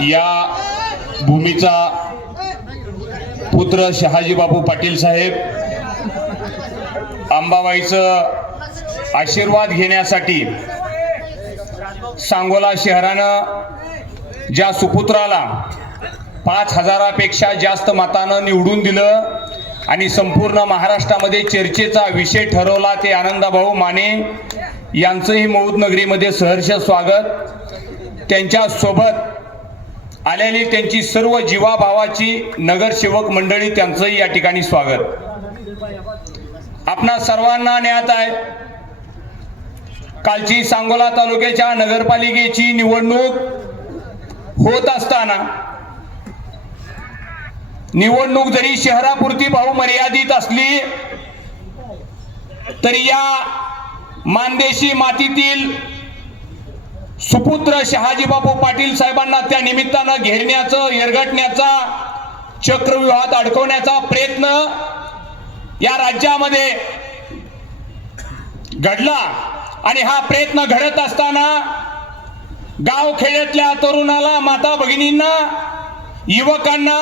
या भूमीचा पुत्र शहाजी बापू पाटील साहेब अंबाबाईचं आशीर्वाद घेण्यासाठी सांगोला शहरानं ज्या सुपुत्राला 5,000पेक्षा जास्त मतानं निवडून दिलं आणि संपूर्ण महाराष्ट्रामध्ये चर्चेचा विषय ठरवला ते आनंदभाऊ माने यांचंही मौद नगरीमध्ये सहर्ष स्वागत। त्यांच्या सोबत आलेली त्यांची सर्व जीवाभावाची नगरसेवक मंडळी त्यांचंही या ठिकाणी स्वागत। आपणा सर्वांना ज्ञात आहे कालची सांगोला तालुक्याच्या नगरपालिकेची निवडणूक होत असताना निवडणूक जरी शहरापुरती बहुमर्यादित असली तरी या मानदेशी मातीतील सुपुत्र शहाजी बापू पाटील साहेबांना त्या निमित्तानं घेरण्याचं एरगटण्याचा चक्रव्यूहात अडकवण्याचा प्रयत्न या राज्यामध्ये घडला आणि हा प्रयत्न घडत असताना गाव खेड्यातल्या तरुणाला माता भगिनींना युवकांना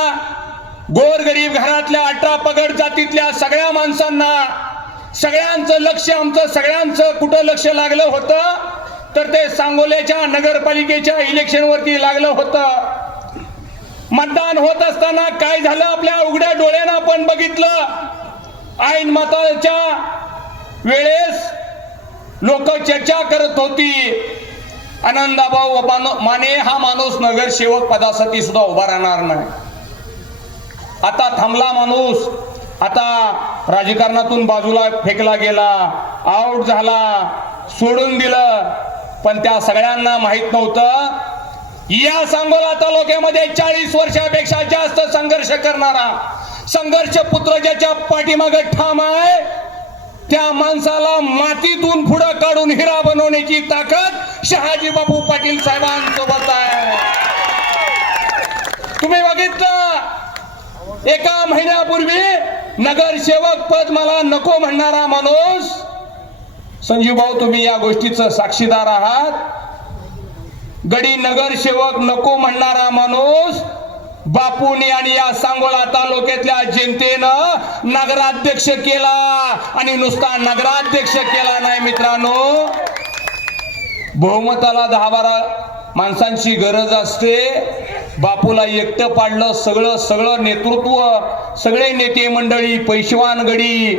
गोरगरीब घरातल्या 18 पगड जातीतल्या सगळ्या माणसांना सगळ्यांचं लक्ष आमचं सगळ्यांचं कुठं लक्ष लागलं होतं तर ते सांगोल्याच्या नगरपालिकेच्या इलेक्शन वरती लागलं होतं। मतदान होत असताना काय झालं आपल्या उघड्या डोळ्यानं आपण बघितलं। ऐन मताच्या वेळेस लोक चर्चा करत होती आनंदभाऊ माने हा माणूस नगरसेवक पदासाठी सुद्धा उभा राहणार नाही। आता थांबला माणूस, आता राजकारणातून बाजूला फेकला गेला, आउट झाला, सोडून दिलं। पण त्या सगळ्यांना माहित नव्हतं या सांगोला तालुक्यामध्ये 40 वर्षापेक्षा जास्त संघर्ष करणारा संघर्ष पुत्र ज्याच्या पाठीमागे ठाम आहे त्या माणसाला मातीतून पुढे काढून हिरा बनवण्याची ताकद शहाजी बापू पाटील साहेबांसोबत आहे। तुम्ही बघितलं एका महिन्यापूर्वी नगरसेवक पद मला नको म्हणणारा माणूस, संजीव भाऊ तुम्ही या गोष्टीचं साक्षीदार आहात, गडी नगरसेवक नको म्हणणारा माणूस बापूने आणि या सांगोला तालुक्यातल्या जनतेनं नगराध्यक्ष केला आणि नुसता नगराध्यक्ष केला नाही मित्रांनो, बहुमताला 10-12 माणसांची गरज असते। बापूला एकटं पाडलं, सगळं नेतृत्व, सगळे नेते मंडळी, पैशवान गडी,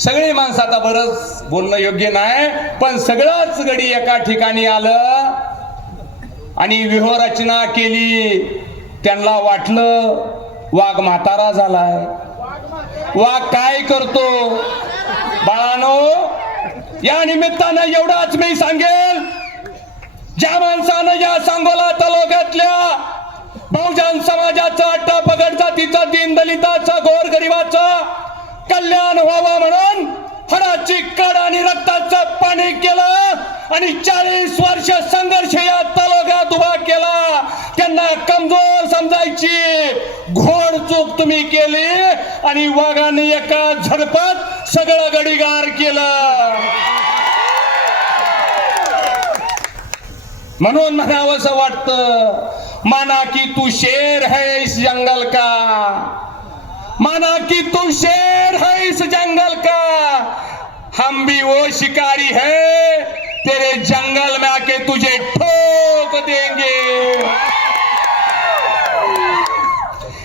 सगळी माणसं, आता बरंच बोलणं योग्य नाही पण सगळंच गडी एका ठिकाणी आलं आणि व्यूहरचना केली। त्यांना वाटलं वाघ म्हातारा झालाय, वाघ काय करतो। बाळानो या निमित्तानं एवढाच मी सांगेल, ज्या माणसानं या सांगोला तालुक्यातल्या बहुजन समाजाचं 18 पगड जातीचं दीनदलिताचं गोरगरिबाचं कल्याण व्हावं म्हणून फळाची कड आणि रक्ताचं पाणी केलं आणि 40 वर्ष संघर्ष या तालुक्यात उभा केला। त्यांना कमजोर समजायची घोड चूक तुम्ही केली आणि वाघाने एका झडपत सगळं गडीगार केलं। म्हणून म्हणावंसं वाटतं माना की तू शेर है इस जंगल का, माना कि तू शेर है इस जंगल का, हम भी वो शिकारी है तेरे जंगल में आके तुझे ठोक देंगे।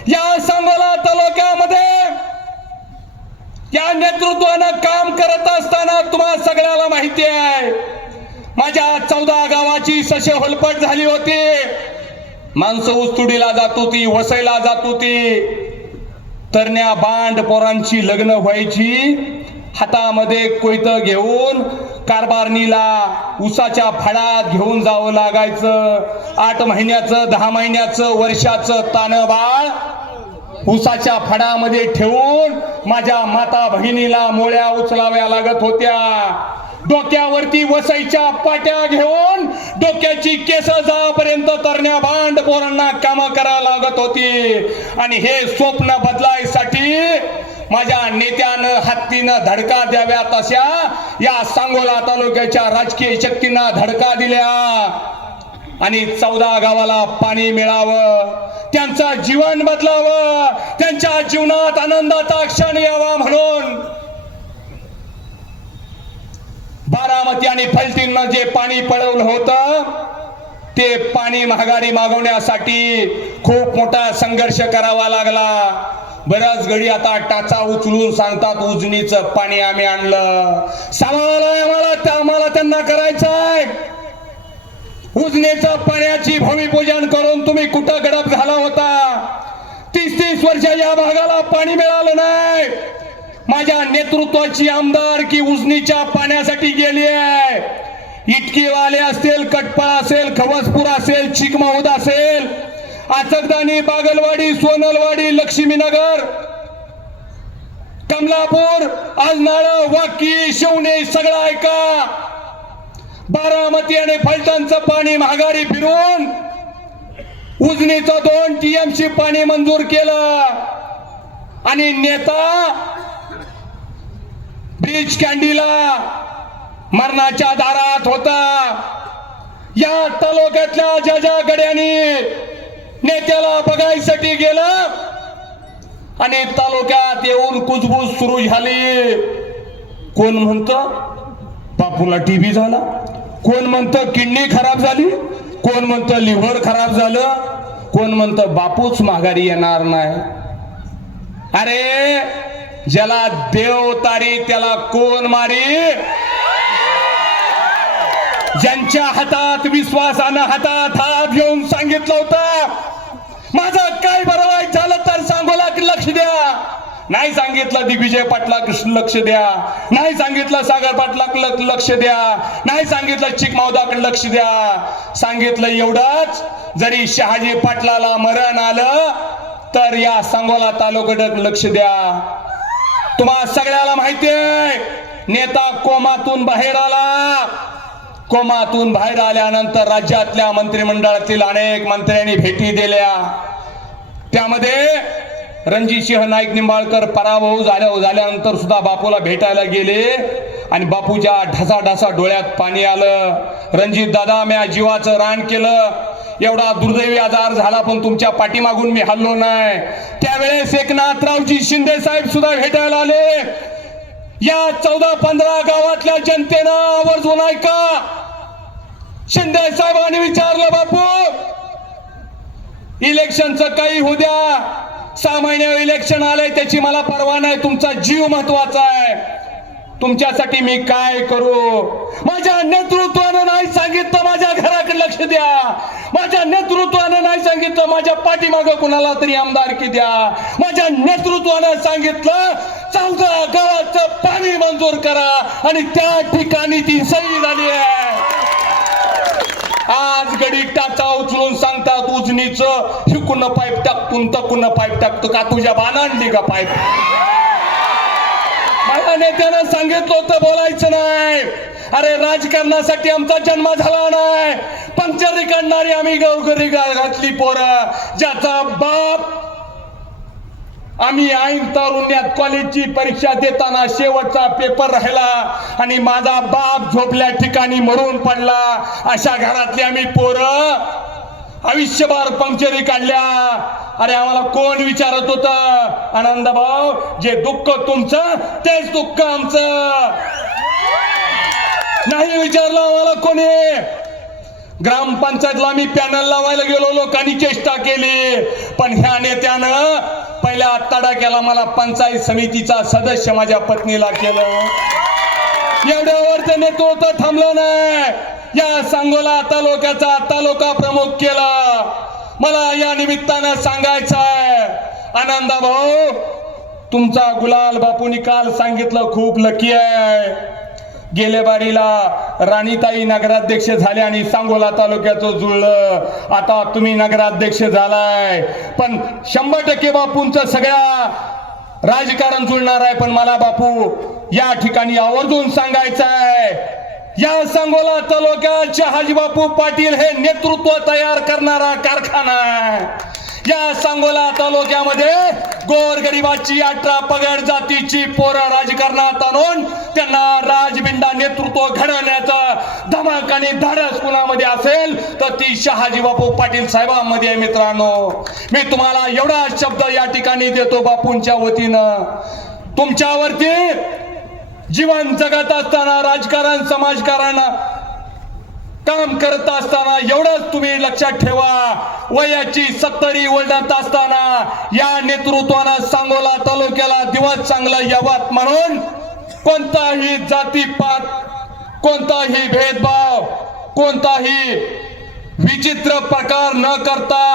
या सांगोला तालुक्यामध्ये या नेतृत्वानं काम करत असताना तुम्हाला सगळ्याला माहिती आहे माझ्या 14 गावाची सशे होलपट झाली होती। माणसं उस्तुडीला जात होती, वसईला जात होती, तरण्या बांड पोरांची लग्न व्हायची, हातामध्ये कोयतं घेऊन कारभारणीला उसाच्या फळात घेऊन जावं लागायचं। 8 महिन्याचं 10 महिन्याचं वर्षाचं तानं बाळ उसाच्या फळामध्ये ठेवून माझ्या माता भगिनीला मोळ्या उचलाव्या लागत होत्या। डोक्यावरती वसईच्या पाट्या घेऊन डोक्याची केस जापर्यंत तरण्या बांड पोरांना काम करायला लागत होती आणि हे स्वप्न बदलायसाठी माझ्या नेत्यानं हत्तीनं धडका द्याव्या तशा या सांगोला तालुक्याच्या राजकीय शक्तींना धडका दिल्या। आणि 14 गावाला पाणी मिळावं, त्यांचं जीवन बदलावं, त्यांच्या जीवनात आनंदाचा क्षण यावा म्हणून बारामती आणि फलटणनं जे पाणी पळवलं होतं ते पाणी महागारी मागवण्यासाठी खूप मोठा संघर्ष करावा लागला. बऱ्याच घडी आता टाचा उचलून सांगतात उजनीचं पाणी आम्ही आणलं. सवाल आहे आम्हाला त्यांना करायचंय, उजनीचं पाण्याची भूमिपूजन करून तुम्ही कुठं गडप झाला होता? 30 वर्ष या भागाला पाणी मिळालं नाही. माझ्या नेतृत्वाची आमदार की उजनीच्या पाण्यासाठी गेली आहे. इटकीवाले असतील, कटपळा असेल, खवसपूर असेल, चिकमहूद असेल, आचकदानी, बागलवाडी, सोनलवाडी, लक्ष्मीनगर, कमलापूर, आजनाळ, वाकी, शिवणे सगळं ऐका. बारामती आणि फलटणचं पाणी महागारी फिरून उजनीचं 2 TMC पाणी मंजूर केलं आणि नेता ब्रिज कॅन्डीला मरणाच्या दारात होता. या तालुक्यातल्या ज्या गड्यांनी नेत्याला बघायसाठी गेलं आणि तालुक्यात येऊन कुजबूज सुरू झाली. कोण म्हणतं बापूला टीबी झाला, कोण म्हणतं किडनी खराब झाली, कोण म्हणतं लिव्हर खराब झालं, कोण म्हणतं बापूच माघारी येणार नाही. अरे ज्याला देव तारी त्याला कोण मारी? ज्यांच्या हातात विश्वासानं हातात हात घेऊन सांगितलं होतं माझं काय बरं वाईट झालं तर सांगोला लक्ष द्या, नाही सांगितलं दिग्विजय पाटला लक्ष द्या, नाही सांगितलं सागर पाटला लक्ष द्या, नाही सांगितलं चिकमावदाकडे लक्ष द्या, सांगितलं एवढंच. जरी शहाजी पाटलाला मरण आलं तर या सांगोला तालुक्याकडे लक्ष द्या. तुम्हाला सगळ्याला माहिती आहे नेता कोमातून बाहेर आला. कोमातून बाहेर आल्यानंतर राज्यातल्या मंत्रिमंडळातील अनेक मंत्र्यांनी भेटी दिल्या. त्यामध्ये रणजितसिंह नाईक निंबाळकर पराभव झाल्यानंतर सुद्धा बापूला भेटायला गेले आणि बापूच्या ढासा डोळ्यात पाणी आलं. रणजित दादा मी जीवाचं रान केलं, एवढा दुर्दैवी आजार झाला पण तुमच्या पाठीमागून मी हल्लो नाही. त्यावेळेस एकनाथरावजी शिंदे साहेब सुद्धा भेटायला आले. या 14-15 गावातल्या जनतेनं आवर्जून ऐका. शिंदे साहेबांनी विचारलं बापू इलेक्शनचं काही होऊ द्या, 6 महिने इलेक्शन आलंय त्याची मला परवा नाही, तुमचा जीव महत्वाचा आहे, तुमच्यासाठी मी काय करू? माझ्या नेतृत्वानं नाही सांगितलं माझ्या घराकडे लक्ष द्या, माझ्या नेतृत्वानं नाही सांगितलं माझ्या पाठीमागं कुणाला तरी आमदारकी द्या, माझ्या नेतृत्वानं सांगितलं 14 गावाचं पाणी मंजूर करा आणि त्या ठिकाणी ती सही झाली आहे. आज गडी टाचा उचलून सांगतात उजनीचं हिकुन पाईप टाकतून तकुन पाईप टाकतो का तुझ्या बाणांनी का पाईप? मला नेत्यानं सांगितलं होतं बोलायचं नाही. अरे राजकारणासाठी आमचा जन्म झाला नाही. पंक्चरी काढणारी आम्ही गौगरी घातली पोरं, ज्याचा बाप आम्ही ऐन तारुण्यात कॉलेजची परीक्षा देताना शेवटचा पेपर राहिला आणि माझा बाप झोपल्या ठिकाणी मरून पडला. अशा घरातली आम्ही पोरं आयुष्यभर पंक्चरी काढल्या. अरे आम्हाला कोण विचारत होतं आनंद भाऊ जे दुःख तुमचं तेच दुःख आमचं? नाही विचारलं आम्हाला कोणी. ग्रामपंचायतला मी पॅनल लावायला गेलो, लोकांनी चेष्टा केली, पण ह्या नेत्यानं पहिल्या तडाख्याला मला पंचायत समितीचा सदस्य माझ्या पत्नीला केलं. एवढ्यावर ते नेतृत्व थांबलं नाही. या सांगोला तालुक्याचा तालुका प्रमुख केला. मला या निमित्तानं सांगायचं आहे आनंदा भाऊ तुमचा गुलाल बापूंनी काल सांगितलं खूप लकी आहे. गेल्या बारीला राणीताई नगराध्यक्ष झाले आणि सांगोला तालुक्याचं जुळलं. आता तुम्ही नगराध्यक्ष झालाय, पण 100% बापूंचं सगळ्या राजकारण जुळणार आहे. पण मला बापू या ठिकाणी आवर्जून सांगायचं आहे या सांगोला तालुक्यात शहाजी बापू पाटील हे नेतृत्व तयार करणारा कारखाना आहे. या सांगोला तालुक्यामध्ये गोरगरिबाची 18 पगड जातीची पोरं राजकारणात आणून त्यांना राजबिंडा नेतृत्व घडवण्याचं धमक आणि धाडस कुणामध्ये असेल तर ती शहाजी बापू पाटील साहेबांमध्ये आहे. मित्रांनो, मी तुम्हाला एवढा शब्द या ठिकाणी देतो बापूंच्या वतीनं. तुमच्यावरती जीवन जगत असताना, राजकारण समाजकारण काम करत असताना एवढंच तुम्ही लक्षात ठेवा, वयाची 70 ओलांडत असताना या नेतृत्वानं सांगोला तालुक्याला दिवस चांगला यावात म्हणून कोणताही जातीपात, कोणताही भेदभाव, कोणताही विचित्र प्रकार न करता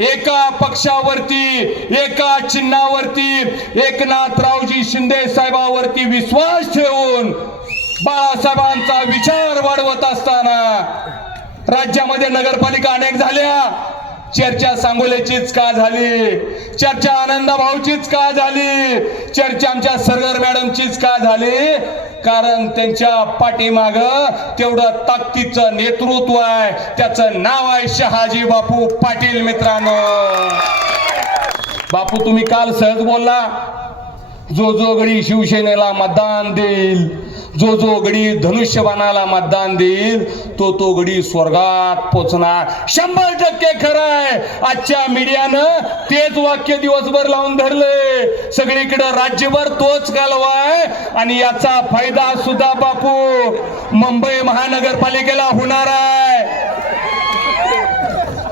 एका पक्षावरती, एका चिन्हावरती, एकनाथरावजी शिंदे साहेबांवरती विश्वास ठेवून बाळासाहेबांचा विचार वाढवत असताना राज्यामध्ये नगरपालिका अनेक झाल्या. चर्चा सांगोल्याचीच का झाली? चर्चा आनंदभाऊचीच का झाली? चर्चा आमच्या सरगर मॅडमचीच का झाली? कारण त्यांच्या पाठीमाग तेवढं ताकदीचं नेतृत्व आहे. त्याचं नाव आहे शहाजी बापू पाटील. मित्रांनो, बापू तुम्ही काल सहज बोलला, जो जो गडी शिवसेनेला मतदान देईल, जो जो गडी धनुष्यबाणाला मतदान देईल, तो तो गडी स्वर्गात पोचणार. 100% खरं आहे. आजच्या मीडियानं तेच वाक्य दिवसभर लावून धरले. सगळीकडे राज्यभर तोच कालवा आहे आणि याचा फायदा सुद्धा बापू मुंबई महानगरपालिकेला होणार आहे.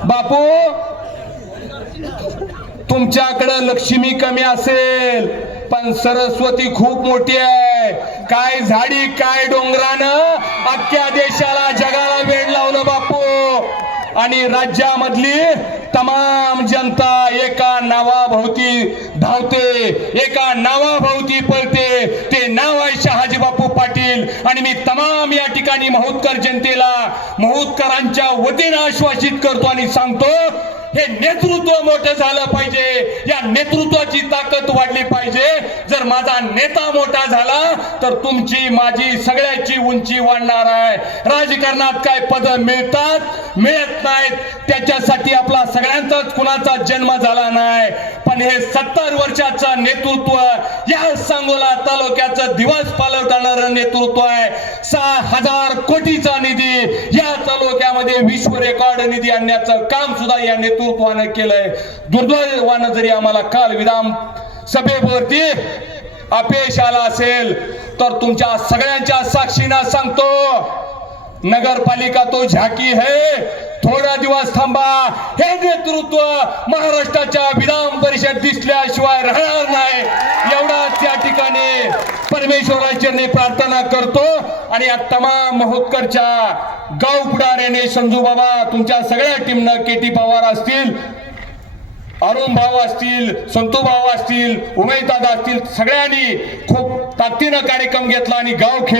बापू, तुमच्याकडे लक्ष्मी कमी असेल पण सरस्वती खूप मोठी आहे. काय झाडी काय डोंगरानं अख्ख्या देशाला जगाला वेड लावलं बापू. आणि राज्यामधली तमाम जनता एका नावाभोवती धावते, एका नावाभोवती पळते. ते नाव आहे शहाजी बापू पाटील. आणि मी तमाम या ठिकाणी महुतकर जनतेला महुतकरांच्या वतीनं आश्वासित करतो आणि सांगतो, हे नेतृत्व मोठं झालं पाहिजे, या नेतृत्वाची ताकद वाढली पाहिजे. जर माझा नेता मोठा झाला तर तुमची माझी सगळ्याची उंची वाढणार आहे. राजकारणात काय पद मिळतात मिळत नाहीत, त्याच्यासाठी आपला सगळ्यांचाच कुणाचा जन्म झाला नाही. पण हे 70 वर्षाचं नेतृत्व, या सांगोला तालुक्याचं दिवस पालवणारं नेतृत्व आहे. 6000 कोटीचा निधी या तालुक्यामध्ये विश्व रेकॉर्ड निधी आणण्याचं काम सुद्धा या नेतृत्वानं केलंय. दुर्दैवानं जरी आम्हाला काल विधान सभेवरती अपयश आला असेल तर तुमच्या सगळ्यांच्या साक्षीनं सांगतो, नगरपालिका तो झाकी है, थोडा दिवस थांबा. हे नेतृत्व महाराष्ट्राच्या विधान परिषद दिसल्याशिवाय राहणार नाही. एवढाच या ठिकाणी परमेश्वराचरणी प्रार्थना करतो. आणि या तमाम महोत्करच्या गाव पुढाऱ्याने संजू बाबा, तुमच्या सगळ्या टीमनं, केटी पवार असतील, अरुण भाऊ असतील, संतू भाऊ असतील, उमेश दादा असतील, सगळ्यांनी खूप ताकदीनं कार्यक्रम घेतला आणि गाव खेळ